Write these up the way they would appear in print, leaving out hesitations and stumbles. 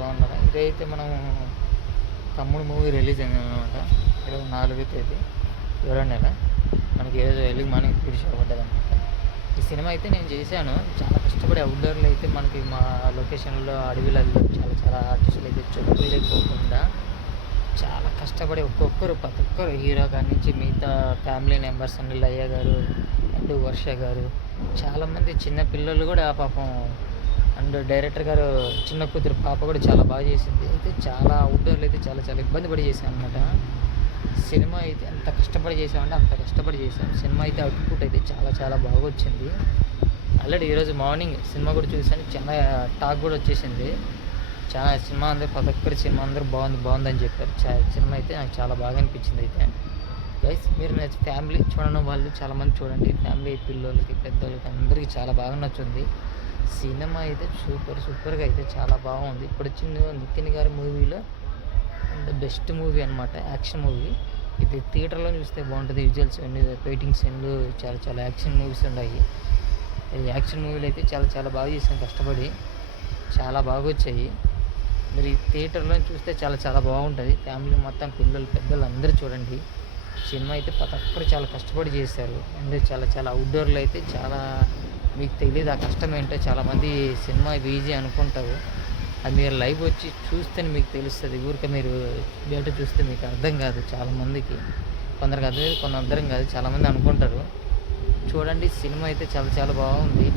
బాగున్నారా? ఇదైతే మనం తమ్ముడు మూవీ రిలీజ్ అయింది అనమాట. 24వ తేదీ 2వ నెల మనకి ఈరోజు ఎర్లీ మార్నింగ్ ఫినిష్ అవ్వబడ్డది అనమాట. ఈ సినిమా అయితే నేను చేశాను. చాలా కష్టపడి అవుట్డోర్లో అయితే మనకి మా లొకేషన్లో అడవిలలో చాలా చాలా ఆర్టిస్టులు అయితే చెప్పులు లేకపోకుండా చాలా కష్టపడి ఒక్కొక్కరు ప్రతి ఒక్కరు హీరో కాడి నుంచి మిగతా ఫ్యామిలీ మెంబర్స్ అండి, లయ్య గారు అండ్ వర్ష గారు, చాలామంది చిన్న పిల్లలు కూడా పాపం అండ్ డైరెక్టర్ గారు చిన్న కూతురు పాప కూడా చాలా బాగా చేసింది. అయితే చాలా అవుట్డోర్లు అయితే చాలా చాలా ఇబ్బంది పడి చేశాను అనమాట. సినిమా అయితే ఎంత కష్టపడి చేసామంటే అంత కష్టపడి చేశాను. సినిమా అయితే అవుట్పుట్ అయితే చాలా చాలా బాగా వచ్చింది. ఆల్రెడీ ఈరోజు మార్నింగ్ సినిమా కూడా చూసాను, చాలా టాక్ కూడా వచ్చేసింది. చాలా సినిమా అందరూ ప్రతి ఒక్కరి సినిమా అందరూ బాగుందని చెప్పారు. సినిమా అయితే నాకు చాలా బాగా అనిపించింది. అయితే గైస్ మీరు ఫ్యామిలీ చూడడం వాళ్ళు చాలామంది చూడండి. ఫ్యామిలీ పిల్లలకి పెద్దోళ్ళకి అందరికీ చాలా బాగా నచ్చుంది. సినిమా అయితే సూపర్గా అయితే చాలా బాగుంది. ఇప్పుడు వచ్చిన నితిన్ గారి మూవీలో బెస్ట్ మూవీ అనమాట, యాక్షన్ మూవీ. ఇది థియేటర్లో చూస్తే బాగుంటుంది. విజువల్స్ అండ్ ఫైటింగ్ సీన్లు చాలా చాలా యాక్షన్ మూవీస్ ఉన్నాయి. ఈ యాక్షన్ మూవీలు అయితే చాలా చాలా బాగా చేసాను, కష్టపడి చాలా బాగా వచ్చాయి. మీరు ఈ థియేటర్లో చూస్తే చాలా చాలా బాగుంటుంది. ఫ్యామిలీ మొత్తం పిల్లలు పెద్దలు అందరూ చూడండి. సినిమా అయితే ప్రతి ఒక్కరు చాలా కష్టపడి చేశారు. అండ్ చాలా చాలా అవుట్డోర్లో అయితే చాలా మీకు తెలియదు ఆ కష్టం ఏంటో. చాలామంది సినిమా ఈజీ అనుకుంటారు, అది మీరు లైవ్ వచ్చి చూస్తేనే మీకు తెలుస్తుంది. ఊరికే మీరు బయట చూస్తే మీకు అర్థం కాదు. చాలామందికి కొందరికి అర్థం, కొందరు కాదు, చాలామంది అనుకుంటారు. చూడండి సినిమా అయితే చాలా చాలా బాగుంది.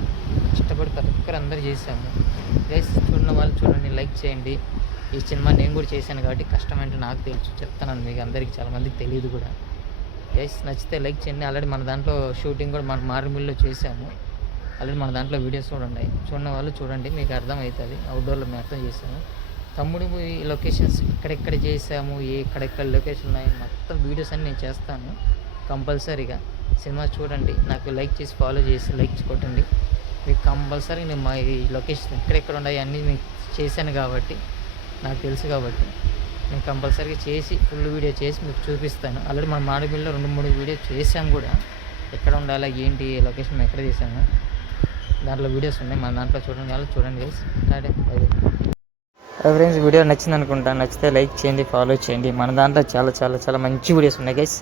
కష్టపడి ప్రతి ఒక్కరు అందరూ చేశాము. గైస్ చూడన్న వాళ్ళు చూడండి, లైక్ చేయండి. ఈ సినిమా నేను కూడా చేశాను కాబట్టి కష్టం ఏంటో నాకు తెలుసు, చెప్తాను మీకు అందరికీ, చాలామందికి తెలియదు కూడా. గైస్ నచ్చితే లైక్ చేయండి. ఆల్రెడీ మన దాంట్లో షూటింగ్ కూడా మన మారేడుమిల్లిలో చేశాము. ఆల్రెడీ మన దాంట్లో వీడియోస్ కూడా ఉన్నాయి. చూడన్న వాళ్ళు చూడండి, మీకు అర్థమవుతుంది. అవుట్డోర్లో మేము అర్థం చేసాము. తమ్ముడు లొకేషన్స్ ఎక్కడెక్కడ చేసాము, ఎక్కడెక్కడ లొకేషన్ ఉన్నాయి, మొత్తం వీడియోస్ అన్ని నేను చేస్తాను కంపల్సరీగా. సినిమా చూడండి, నాకు లైక్ చేసి ఫాలో చేసి లైక్ కొట్టండి. మీకు కంపల్సరీ నేను మా ఈ లొకేషన్ ఎక్కడెక్కడ ఉన్నాయి అన్నీ మీకు చేశాను కాబట్టి, నాకు తెలుసు కాబట్టి నేను కంపల్సరీగా చేసి ఫుల్ వీడియో చేసి మీకు చూపిస్తాను. ఆల్రెడీ మన మారేడుమిల్లిలో 2-3 వీడియో చేసాము కూడా. ఎక్కడ ఉండాలా ఏంటి లొకేషన్ ఎక్కడ చేసాము దాంట్లో వీడియోస్ ఉన్నాయి. మన దాంట్లో చూడండి గైస్. ఫ్రెండ్స్ వీడియో నచ్చింది అనుకుంటా. నచ్చితే లైక్ చేయండి, ఫాలో చేయండి. మన దాంట్లో చాలా చాలా చాలా మంచి వీడియోస్ ఉన్నాయి గైస్.